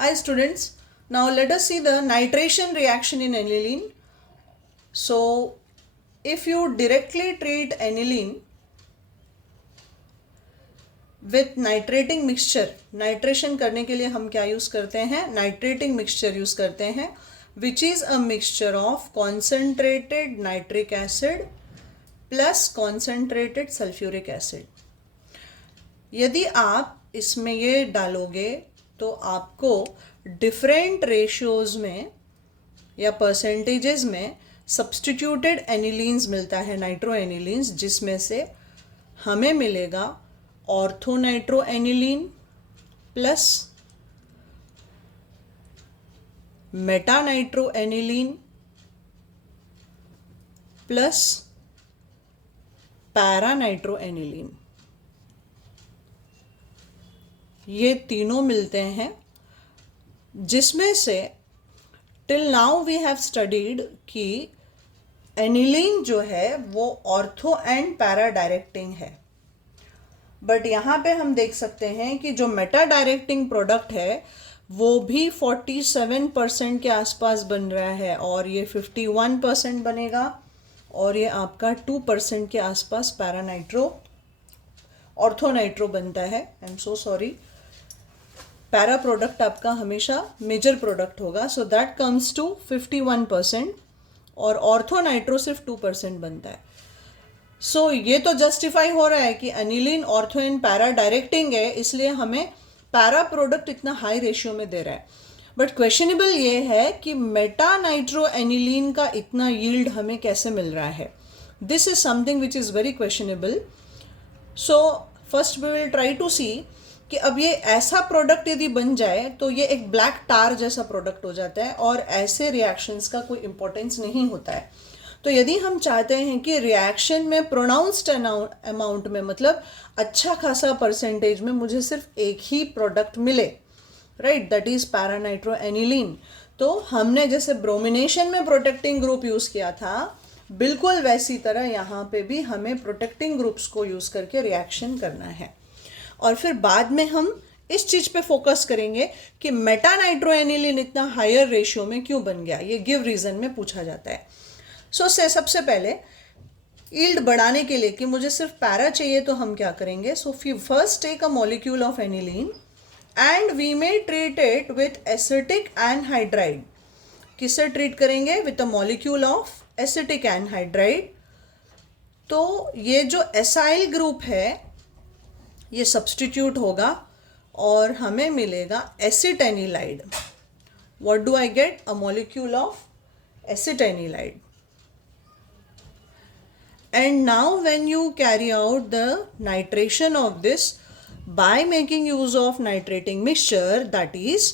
Hi students, now let us see the nitration reaction in aniline. So if you directly treat aniline with nitrating mixture, nitration करने के लिए हम क्या use करते हैं? Nitrating mixture use करते हैं, which is a mixture of concentrated nitric acid plus concentrated sulfuric acid. यदि आप इसमें ये डालोगे तो आपको डिफरेंट रेशियोज में या परसेंटेजेस में सब्स्टिट्यूटेड एनिलीन्स मिलता है, नाइट्रो एनिलीन्स, जिसमें से हमें मिलेगा ortho nitro aniline plus meta nitro aniline plus para nitro aniline. ये तीनों मिलते हैं, जिसमें से till now we have studied कि एनिलीन जो है वो ऑर्थो एंड पैरा डायरेक्टिंग है, बट यहाँ पे हम देख सकते हैं कि जो मेटा डायरेक्टिंग प्रोडक्ट है वो भी 47% के आसपास बन रहा है और ये 51% बनेगा और ये आपका 2% के आसपास पैरा नाइट्रो ऑर्थो नाइट्रो बनता है। I am so sorry, para product आपका हमेशा मेजर प्रोडक्ट होगा, सो दैट कम्स टू 51% और ऑर्थो नाइट्रो सिर्फ 2% बनता है। सो ये तो जस्टिफाई हो रहा है कि aniline ortho and para directing है, इसलिए हमें पैरा प्रोडक्ट इतना हाई रेशियो में दे रहा है। बट क्वेश्चनेबल ये है कि मेटा नाइट्रो एनिलीन का इतना यील्ड हमें कैसे मिल रहा है। This is something which is very questionable. So first we will try to see कि अब ये ऐसा प्रोडक्ट यदि बन जाए तो ये एक ब्लैक टार जैसा प्रोडक्ट हो जाता है और ऐसे रिएक्शंस का कोई इम्पोर्टेंस नहीं होता है। तो यदि हम चाहते हैं कि रिएक्शन में प्रोनाउंस्ड अमाउंट में, मतलब अच्छा खासा परसेंटेज में मुझे सिर्फ एक ही प्रोडक्ट मिले, right, that is para nitro aniline, तो हमने जैसे ब्रोमिनेशन में प्रोटेक्टिंग ग्रुप यूज़ किया था, बिल्कुल वैसी तरह यहाँ पे भी हमें प्रोटेक्टिंग ग्रुप्स को यूज़ करके रिएक्शन करना है। और फिर बाद में हम इस चीज़ पे फोकस करेंगे कि मेटा नाइट्रो एनिलीन इतना हायर रेशियो में क्यों बन गया, ये गिव रीज़न में पूछा जाता है। सो सबसे पहले यील्ड बढ़ाने के लिए कि मुझे सिर्फ पैरा चाहिए तो हम क्या करेंगे, so first take a molecule of aniline and we may treat it with acetic anhydride. किससे ट्रीट करेंगे? With a molecule of acetic anhydride. तो ये जो एसाइल ग्रुप है ये सब्स्टिट्यूट होगा और हमें मिलेगा acetanilide. What do I get? A molecule of acetanilide. And now when you carry out the nitration of this by making use of nitrating mixture, that is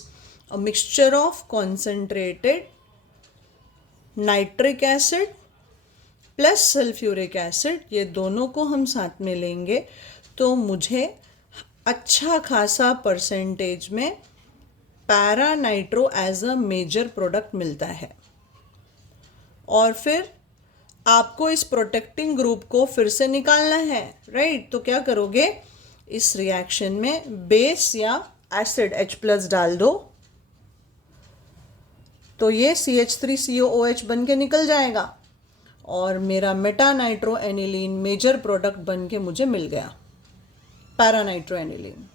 a mixture of concentrated nitric acid plus sulfuric acid, ये दोनों को हम साथ में लेंगे तो मुझे अच्छा खासा परसेंटेज में para nitro as a major product मिलता है। और फिर आपको इस प्रोटेक्टिंग ग्रुप को फिर से निकालना है, राइट। तो क्या करोगे, इस रिएक्शन में बेस या एसिड H+ डाल दो तो ये CH3COOH बन के निकल जाएगा और मेरा meta nitro aniline major product बन के मुझे मिल गया, para nitro aniline.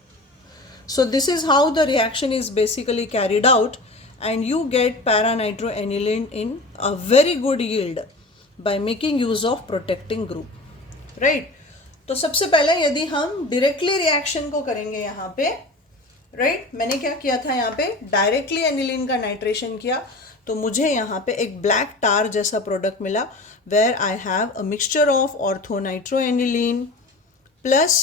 So this is how the reaction is basically carried out and you get para nitro aniline in a very good yield by making use of protecting group, right? तो सबसे पहले यदि हम directly reaction को करेंगे यहाँ पे, right, मैंने क्या किया था यहाँ पे, डायरेक्टली एनिलीन का नाइट्रेशन किया तो मुझे यहाँ पे एक ब्लैक टार जैसा प्रोडक्ट मिला where I have a mixture of ortho nitro aniline plus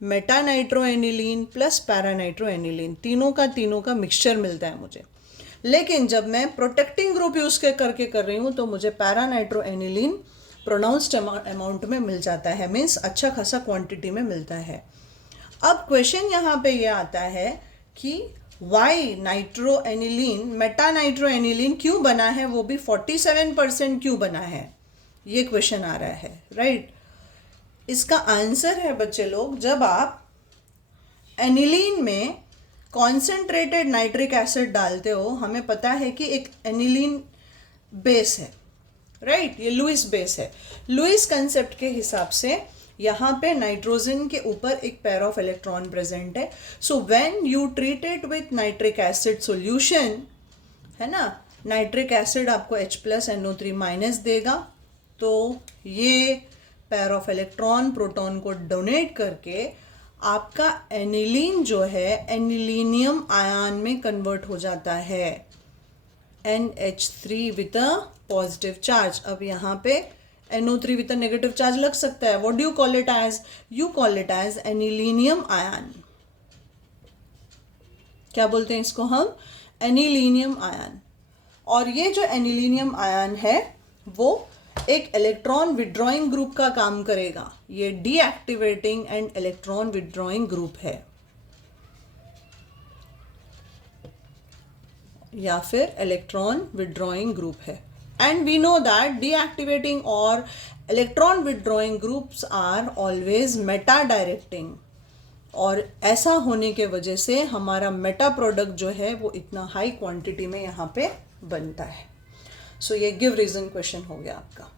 meta nitro aniline plus para nitro aniline, तीनों का मिक्सचर मिलता है मुझे। लेकिन जब मैं प्रोटेक्टिंग ग्रुप यूज़ करके कर रही हूँ तो मुझे para nitro aniline pronounced amount में मिल जाता है, मीन्स अच्छा खासा क्वांटिटी में मिलता है। अब क्वेश्चन यहाँ पे ये आता है कि why nitro aniline, meta nitro aniline क्यों बना है, वो भी 47% क्यों बना है, ये क्वेश्चन आ रहा है, राइट। इसका आंसर है बच्चे लोग, जब आप एनिलीन में कॉन्सेंट्रेटेड नाइट्रिक एसिड डालते हो, हमें पता है कि एक एनिलीन बेस है, राइट, ये लुईस बेस है। लुईस कंसेप्ट के हिसाब से यहाँ पे नाइट्रोजन के ऊपर एक पेयर ऑफ इलेक्ट्रॉन प्रेजेंट है। So when you treat it with nitric acid solution, है ना, नाइट्रिक एसिड आपको H+NO3- देगा, तो ये पेयर ऑफ इलेक्ट्रॉन प्रोटॉन को डोनेट करके आपका एनिलीन जो है एनिलीनियम आयन में कन्वर्ट हो जाता है, NH3 with a positive charge. अब यहाँ पे NO3 with a negative charge लग सकता है। What do you call it as? You call it as anilinium ion. क्या बोलते हैं इसको हम? Anilinium ion. और ये जो एनिलीनियम आयन है वो एक इलेक्ट्रॉन विड्रॉइंग ग्रुप का काम करेगा। ये deactivating and electron withdrawing group है, या फिर इलेक्ट्रॉन विड्रॉइंग ग्रुप है। And we know that deactivating और electron withdrawing groups are always meta directing, और ऐसा होने के वजह से हमारा मेटा प्रोडक्ट जो है वो इतना हाई क्वांटिटी में यहाँ पे बनता है। सो ये गिव रीजन क्वेश्चन हो गया आपका।